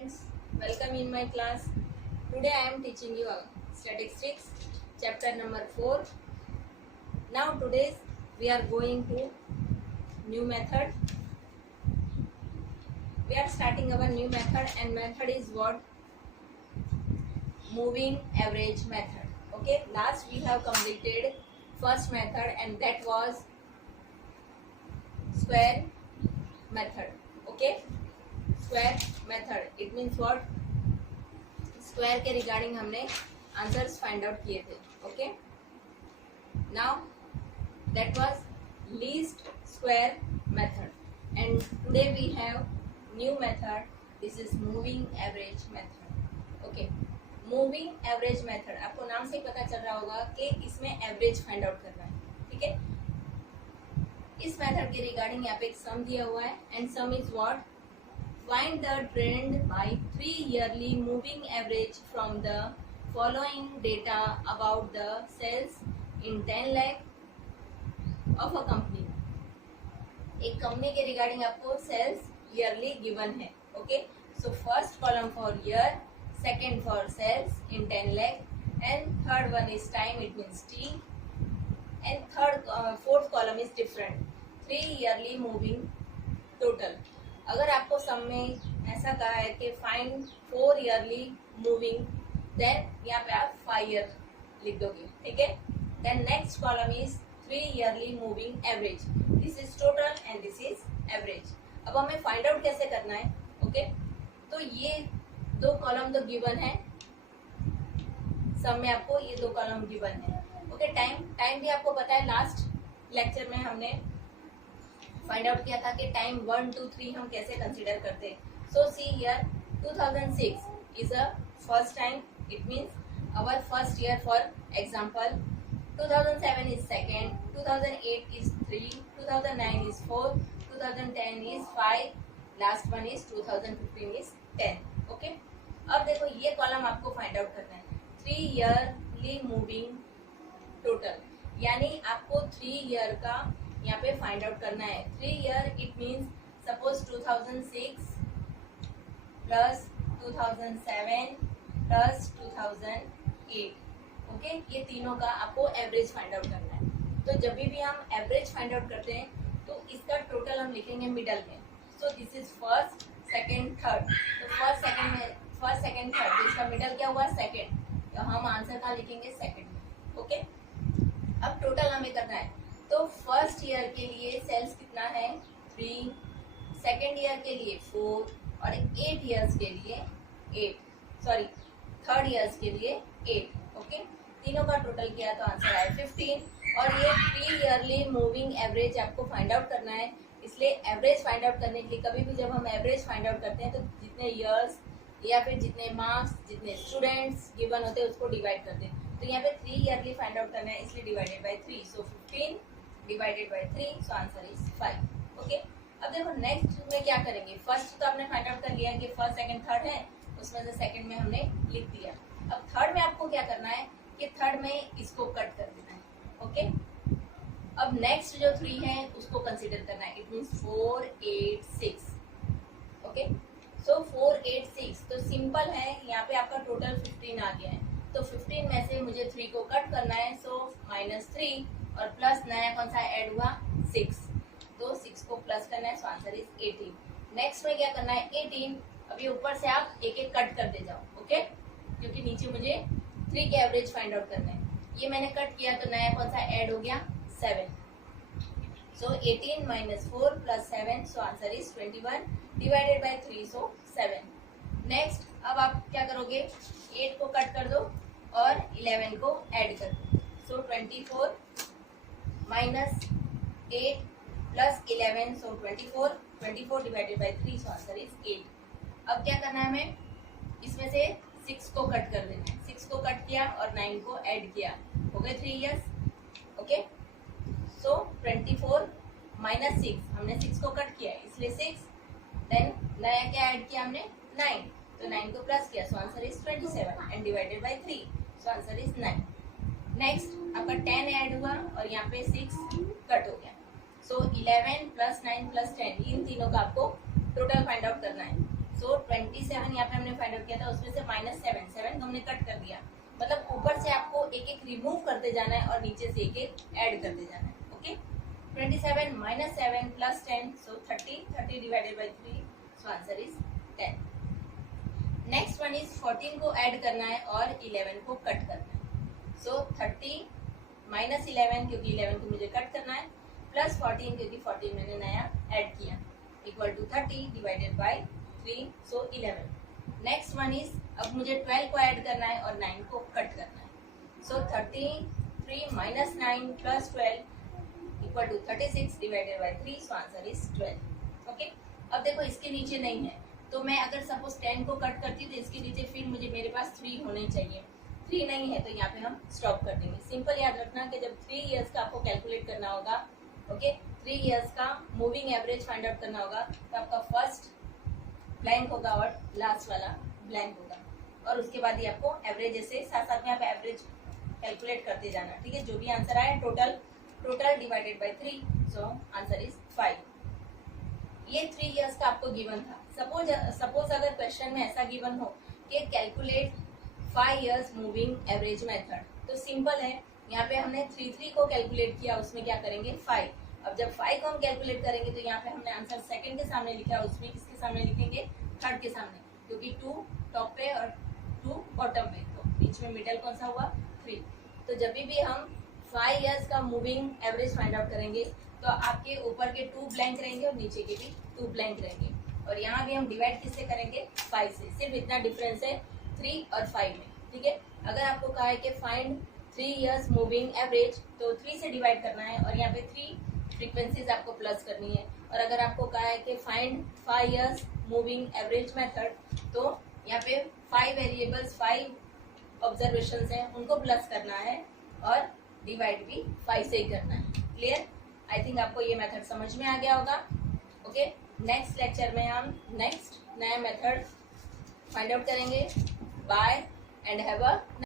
friends, welcome in my class. Today I am teaching you statistics chapter number 4. Now today we are going to new method. We are starting our new method and method is what? Moving average method. Okay, last we have completed first method and that was square method. Okay, square method it means what? Square के regarding हमने answers find out किए थे. Okay, now that was least square method and today we have new method. This is moving average method. Okay, moving average method आपको नाम से ही पता चल रहा होगा कि इसमें एवरेज फाइंड आउट करना है. ठीक है, इस मेथड के रिगार्डिंग यहाँ पे एक सम दिया हुआ है and some is what? Find the trend by 3 yearly moving average from the following data about the sales in 10 lakh of a company. एक कंपनी के रिगार्डिंग आपको सेल्स ईयरली गिवन है. Okay, so first column for year, second for sales in 10 lakh and third one is time, it means T, and fourth column is different. 3 yearly moving total. अगर आपको सम में ऐसा कहा है कि find 4 yearly moving, then यहाँ पे आप 5 ईयर लिख दोगे. ठीक है, then next column is 3 yearly moving average. This is total and this is average. अब हमें फाइंड आउट कैसे करना है? ओके, तो ये दो कॉलम तो गिवन है सम में, आपको ये दो कॉलम गिवन है. ओके, टाइम भी आपको पता है, लास्ट लेक्चर में हमने फाइंड आउट किया था कि टाइम 1 2 3 हम कैसे कंसीडर करते हैं. So see here 2006 is a first time, it means our first year. For example 2007 is second, 2008 is 3, 2009 is 4, 2010 is 5, last one is 2015 is 10. Okay, अब देखो ये कॉलम आपको फाइंड आउट करना है. 3 ईयरली मूविंग टोटल, यानी आपको 3 ईयर का यहाँ पे फाइंड आउट करना है. 3 year it means suppose 2006 plus 2007 plus 2008. Okay, ये तीनों का आपको एवरेज फाइंड आउट करना है. तो जब भी हम एवरेज फाइंड आउट करते हैं तो इसका टोटल हम लिखेंगे मिडल में. So this is first, second, third. तो फर्स्ट सेकेंड थर्ड, तो इसका मिडल क्या हुआ? सेकेंड. तो हम आंसर का लिखेंगे सेकेंड में. ओके, अब टोटल हमें करना है. तो फर्स्ट ईयर के लिए सेल्स कितना है? 3, सेकेंड ईयर के लिए 4 और 8 ईयर्स के लिए 8, सॉरी थर्ड ईयर्स के लिए 8. ओके, तीनों का टोटल किया तो आंसर आया 15. और ये 3 ईयरली मूविंग एवरेज आपको फाइंड आउट करना है. इसलिए एवरेज फाइंड आउट करने के लिए कभी भी जब हम एवरेज फाइंड आउट करते हैं तो जितने ईयर्स या फिर जितने मार्क्स, जितने स्टूडेंट्स गिवन होते हैं उसको डिवाइड करते हैं. तो यहाँ पे 3 ईयरली फाइंड आउट करना है, इसलिए divided by 3. So 15 divided by 3, so answer is 5. Okay, अब देखो नेक्स्ट में क्या करेंगे. फर्स्ट तो आपने फाइंड आउट कर लिया कि फर्स्ट सेकंड थर्ड है, उसमें से सेकंड में हमने लिख दिया. अब थर्ड में आपको क्या करना है कि थर्ड में इसको कट कर देना है. ओके, अब नेक्स्ट जो 3 है उसको कंसीडर करना है. It means 4 8 6. ओके, सो 4 8 6 तो सिंपल है. यहाँ पे आपका टोटल 15 आ गया है. तो 15 में से मुझे 3 को कट करना है. सो -3 और प्लस नया कौन सा ऐड हुआ? 6. तो 6 को प्लस करना है, सो आंसर इज 18. नेक्स्ट में क्या करना है? 18. अभी ऊपर से आप एक एक कट कर दे जाओ. ओके, क्योंकि नीचे मुझे 3 के एवरेज फाइंड आउट करना है. ये मैंने कट किया तो नया कौन सा ऐड हो गया? 7. सो 18 - 4 + 7, सो answer is 21 divided by 3, so 7. Next अब आप क्या करोगे? 8 को कट कर दो और 11 को ऐड कर दो. सो 24 -8 + 11, सो 24 divided by 3, so answer is 8. अब क्या करना है हमें? इसमें से 6 को कट कर देना है. 6 को कट किया और 9 को ऐड किया, हो गए 3 ईयर्स. ओके, सो 24 - 6, हमने 6 को कट किया इसलिए 6. देन नया क्या ऐड किया हमने? 9. तो 9 को प्लस किया, सो answer is 27 and divided by 3, so answer is 9. Next आपका 10 ऐड हुआ और यहाँ पे 6 कट हो गया. सो 11 + 9 + 10, इन तीनों का आपको टोटल फाइंड आउट करना है. सो 27 यहाँ पे हमने फाइंड आउट किया था, उसमें से -7 हमने कट कर दिया। मतलब ऊपर से आपको एक एक रिमूव करते जाना है और नीचे से एक एक ऐड करते जाना है। Okay, 27 - 7 + 10, so 30 divided by 3, so answer is 10। Next one is 14 को ऐड करना है और 11 को कट करना है। सो 30 - 11 क्योंकि 11 को मुझे कट करना है, प्लस 14 क्योंकि 14 मैंने नया ऐड किया, equal to 30 divided by 3, so 11। Next one is अब मुझे 12 को ऐड करना है और 9 को कट करना है। So 33 - 9 + 12 equal to 36 divided by 3, so answer is 12। Okay, अब देखो इसके नीचे नहीं है, तो मैं अगर सपोज 10 को कट करती हूँ तो इसके नीचे फिर मुझे मेरे पास 3 होने चाहिए। 3 नहीं है तो यहाँ पे हम स्टॉप कर देंगे। सिंपल याद रखना कि जब 3 इयर्स का आपको कैलकुलेट करना होगा, ओके, 3 इयर्स का मूविंग एवरेज फाइंड आउट करना होगा, तो आपका फर्स्ट ब्लैंक होगा और लास्ट वाला ब्लैंक होगा, और उसके बाद ही आपको एवरेज ऐसे साथ साथ में आप एवरेज कैलकुलेट करते जाना। ठीक है, जो भी आंसर आए total divided by 3, so answer is 5। ये 3 इयर्स का आपको गिवन था। सपोज अगर क्वेश्चन में ऐसा गिवन हो कि calculate 5 years moving average method, तो सिंपल है, यहाँ पे हमने 3 को कैलकुलेट किया, उसमें क्या करेंगे 5। अब जब 5 को हम कैलकुलेट करेंगे तो यहाँ पे हमने आंसर सेकंड के सामने लिखा है, उसमें किसके सामने लिखेंगे, थर्ड के सामने, क्योंकि 2 टॉप पे और 2 बॉटम पे, तो बीच में मिडल कौन सा हुआ 3। तो जब भी हम 5 इयर्स का मूविंग एवरेज फाइंड आउट करेंगे तो आपके ऊपर के 2 ब्लैंक रहेंगे और नीचे के भी 2 ब्लैंक रहेंगे, और यहाँ भी हम डिवाइड किससे करेंगे 5 से। सिर्फ इतना डिफरेंस है 3 और 5 में। ठीक है, अगर आपको कहा है कि फाइंड 3 इयर्स मूविंग एवरेज, तो 3 से डिवाइड करना है और यहाँ पे 3 फ्रीक्वेंसीज आपको प्लस करनी है। और अगर आपको कहा है कि find 5 years moving average method, तो यहाँ पे 5 वेरिएबल्स 5 ऑब्जर्वेशंस हैं, उनको प्लस करना है और डिवाइड भी 5 से ही करना है। क्लियर? आई थिंक आपको ये मेथड समझ में आ गया होगा। ओके, नेक्स्ट लेक्चर में हम नेक्स्ट नया मेथड फाइंड आउट करेंगे। Bye and have a